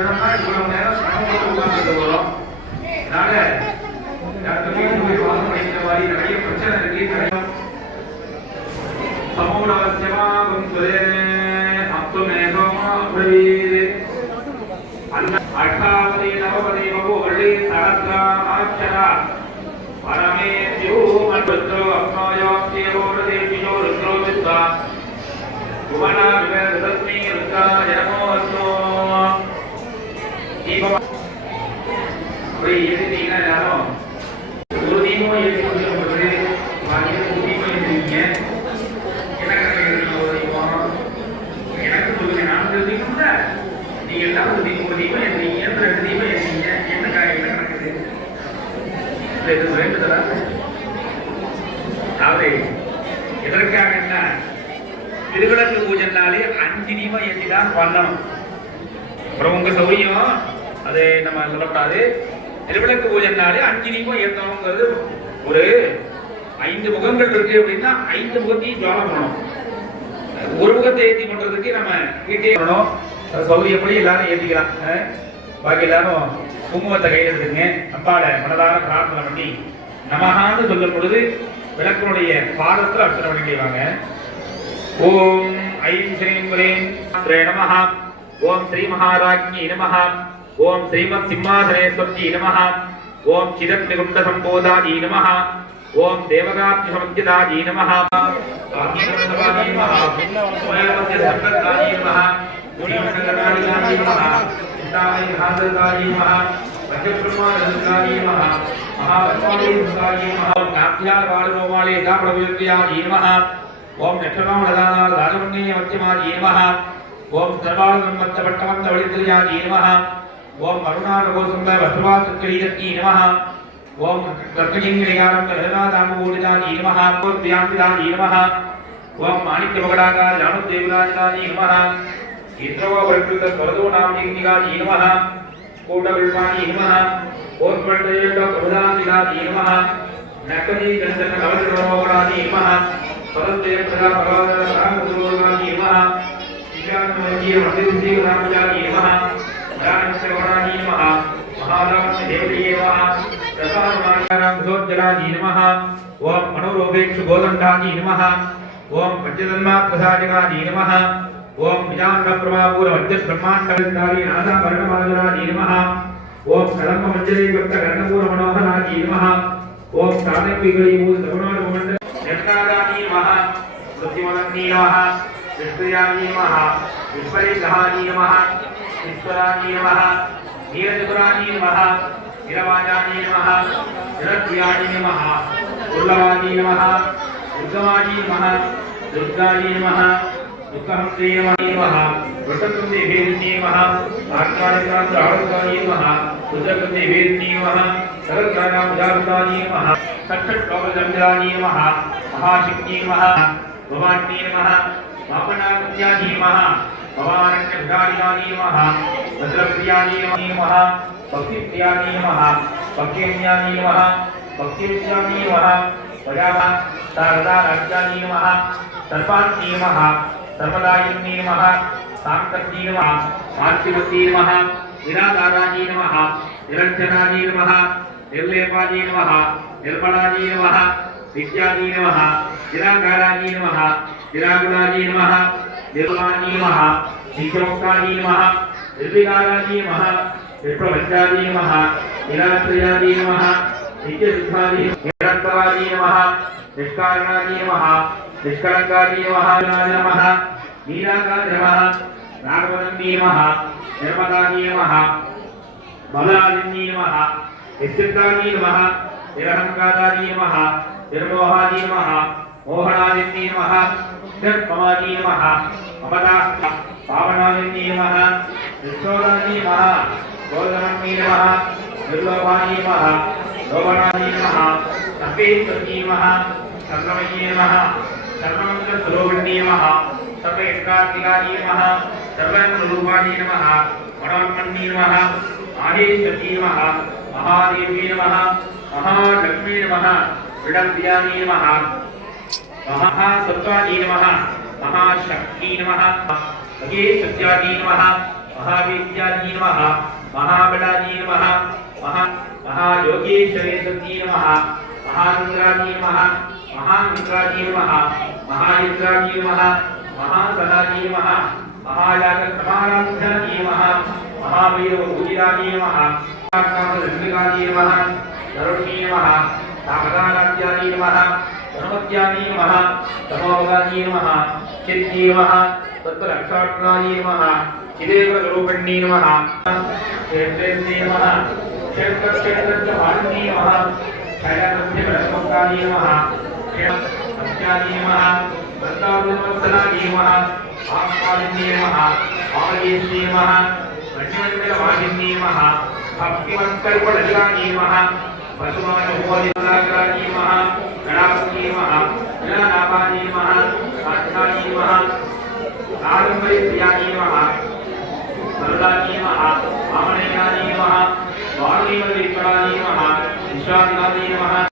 இவ்வளவு நேரம் சமம் உட்கார்ந்து வரும். அதனால டாக்டர் போய் பாடம் படிக்கிற மாதிரி நிறைய பிரச்சனை இருக்கு. சமூலவசியமாகும் சுரே அப்துமேகமா பிரவீது அட்டாவதி நவபதி பகுவள்ளி சஹஸ்ராட்சரா பரமே தியோ மன்வத்ரோ அப்னோயோ தேவோரதே பியோ ருத்ரோ வித்வா குமனா விவேதஸ்மி ருத்ராய நமோ அஸ்மோ. தீபம் அப்படி எழுதிட்டீங்கன்னா யாரும் ஒரு தீபம் எழுதி கொடுத்து பாதியில் ஒரு தீபம் எழுதிங்க. எனக்கு சொல்லுங்க, நான் எழுதிக்கணும்ல, நீங்க எல்லாம் ஒரு தீபம் எழுதிங்க, 2 தீபம் எழுதிங்க. என்ன காரியம் நடக்குது? இது வேண்டுதலா? அதாவது எதற்காக என்ன, திருவிளக்கு பூஜைனாலே 5 தீபம் ஏற்றிதான் பண்ணணும். அப்புறம் உங்க சௌரியம் அது நம்ம சொல்லக்கூடாது. திருவிளக்கு பூஜைனாலே 5 தீபம் ஏற்றணுங்கிறது ஒரு 5 முகங்கள் இருக்கு அப்படின்னா 5 முகத்தையும் ஜோலம் பண்ணணும். ஒரு முகத்தை ஏற்றி பண்றதுக்கு நம்ம வீட்டே பண்ணணும். சௌரியப்படி எல்லாரும் ஏற்றிக்கலாம். பாக்கி எல்லாரும் குங்குமத்தை கையில் எடுத்துங்க. அப்பாட மனதார பிரார்த்தனை பண்ணி நமகான்னு சொல்லும் பொழுது விளக்கனுடைய பாதத்தில் அர்ச்சனை பண்ணிக்கிறாங்க. ஓம் ஐம் ஸ்ரீம் ஹ்ரீம் ஸ்ரீ நமஹ. ஓம் ஸ்ரீ மகாராஜ்ஞி நமஹ. ஓம் ஸ்ரீமத் சிம்மாசனேஸ்வரி நமஹ. ஓம் சிதக்னிகுண்ட சம்போதாஜி நமஹ. ஓம் தேவகாப்தி சமஞ்சிதாஜி நமஹ. ஆகினவனவாஜி நமஹ. ஓயவத்ய சர்வதாஜி நமஹ. குணிமண்டலகாரியாஜி நமஹ. சிந்தாவை மகாததாஜி நமஹ. பஞ்சபிரம்மானந்தாஜி நமஹ. மகாபத்மாலி சுதாஜி நமஹ. ஓம் நாத்யால் வாழுமாலே தாப்ரவியத்யாஜி நமஹ. ஓம் லட்சணாமலதானார் ராஜவன்னிய மத்தியமாஜி நமஹ. ஓம் சர்வானந்தமத்த பட்டமந்த வழித்ரியாஜி நமஹ. ஓம் அருணாரகோசந்த வஸ்துவாசத்ரீதத்தி நமஹ. ஓம் கர்க்கஜிங்கிரிகாரம் கருணாதாமூடிதாஜி நமஹ. ஓம் தியாந்திதாஜி நமஹ. ஓம் மாணிக்யமகடாகார ஜானுதேவராஜாஜி நமஹ. இந்திரவோ பிரகிருத ஸ்வரதோ நாமஜிங்காஜி நமஹ. கூடவில்வாஜி நமஹ. ஓம் பிரண்டயேண்ட பிரதாதிகாஜி நமஹ. நக்கஜி ஜனஜன கவலரோகராஜி நமஹ. பரந்தேவ பிரதா பகவத ராமதுரோகாஜி நமஹ. திவ்யானமஜி மந்திரிஜி ராமஜாஜி நமஹ. ஞானசேவராஜி நமஹ. மகாராம தேவரியே நமஹ. பிரசாரமானாராம் சோஜ்ஜலாஜி நமஹ. ஓம் மனோரோபேக்ஷு கோதண்டாஜி நமஹ. ஓம் பஞ்சதன்மாத்ரசாஜகாஜி நமஹ. ஓம் விஜான பிரபாபூர மத்திய பிரம்மாண்டகாரி நாதா பரணமாஜராஜி நமஹ. ஓம் கலம்ப மஞ்சரி பக்த கர்ணபூர மனோகராஜி நமஹ. ஓம் தானபிகரி மூல தகுணான மண்டல ஜனகாராஜி நமஹ. ருத்திமலன்னி நமஹ. விஷ்ணுயாஜி நமஹ. விஸ்வரிஷாஜி நமஹ. ஈஸ்வராஜி நமஹ. நீரஜபுராஜி நமஹ. நிரவாஜாஜி நமஹ. நிரத்யாஜி நமஹ. உல்லவாஜி நமஹ. துர்கமாஜி நமஹ. துர்காஜி நமஹ. துக்கஹம்சே நமஹ. வட்டத்துந்தே வேதினி நமஹ. ஆத்மானிகாந்த ஆரோகாஜி நமஹ. ருத்ரகுந்தே வேதினி நமஹ. சரத்ராணாம் உதாரதாஜி நமஹ. சட்சட் லோகஜம்ஜாஜி நமஹ. மகாசக்தி நமஹ. பவானி நமஹ. வாமனாகுத்யாஜி நமஹ. பவாரண்ய விதாரியாஜி நமஹ. வஜ்ரப்ரியாஜி நமஹ. பக்திப்ரியாஜி நமஹ. பக்தியன்யாஜி நமஹ. பக்திவித்யாஜி நமஹ. வஜாம சாரதா ராஜ்யாஜி நமஹ. சர்வாந்தி நமஹ. सर्वदायिनी नमः. सांकर्जी नमः. मार्तिवती नमः. निराधाराजी नमः. निरंजनाजी नमः. निर्लेपाजी नमः. निर्मलाजी नमः. विद्याजी नमः. निराकाराजी नमः. निरागुणाजी नमः. निर्मलाजी नमः. शीघ्रोक्ताजी नमः. निर्विकाराजी नमः. विप्रवज्जाजी नमः. निराश्रयाजी नमः. नित्यसिद्धाजी निरंतराजी नमः. निष्कारणाजी नमः. निष्कलंकाजी नमः. नीलाकाजी नमः. नागवदन्नी नमः. निर्मदाजी नमः. बलादिनी नमः. निश्चिताजी नमः. निरहंकाराजी नमः. निर्मोहाजी नमः. मोहनादिनी नमः. निर्ममाजी नमः. ममता पावनादिनी नमः. निष्ठोराजी नमः. गोलमन्नी नमः. निर्लोभाजी नमः. लोभनाजी नमः. सर्वेश्वरी नमः. सर्वमयी नमः. सर्वमंगलस्वरूपिणी नमः. सर्वेष्कार्तिकाजी नमः. सर्वरूपाजी नमः. मनोन्मन्नी नमः. माहेश्वरी नमः. महादेवी नमः. महालक्ष्मी नमः. विडम्बियानी नमः. महासत्वाजी नमः. महाशक्ति नमः. महेश्वत्याजी नमः. महाविद्याजी नमः महाबलाजी नमः महायोगेश्वरेश्वरी नमः महारुद्राजी नमः महामित्राजी नमः महायुद्राजी नमः महासदाजी नमः महायागसमाराध्याजी नमः महावीरभूजिराजी नमः महाकामदण्डिकाजी नमः धरुणी नमः तापदाराध्याजी नमः धनुमत्याजी नमः तमोवगाजी नमः चित्ती नमः तत्त्वरक्षात्माजी नमः चिदेवरूपिणी नमः क्षेत्रेन्द्री नमः क्षेत्रक्षेत्रज्ञवारिणी नमः शैलसंध्यवरसमुक्ताजी नमः सत्याजी नमः वृन्दावनवत्सलाजी नमः आत्मालिनी नमः आमयेश्वरी नमः रण्यमण्डलवाहिनी नमः भक्तिवत्कल्पललिताजी नमः वसुमानहोदिनागराजी नमः गणापति नमः गणानाभाजी नमः साक्षाजी नमः नारंबरिप्रियाजी नमः वरदाजी नमः वामनेयाजी नमः वारुणीवल्लीश्वराजी नमः विश्वादिनाजी नमः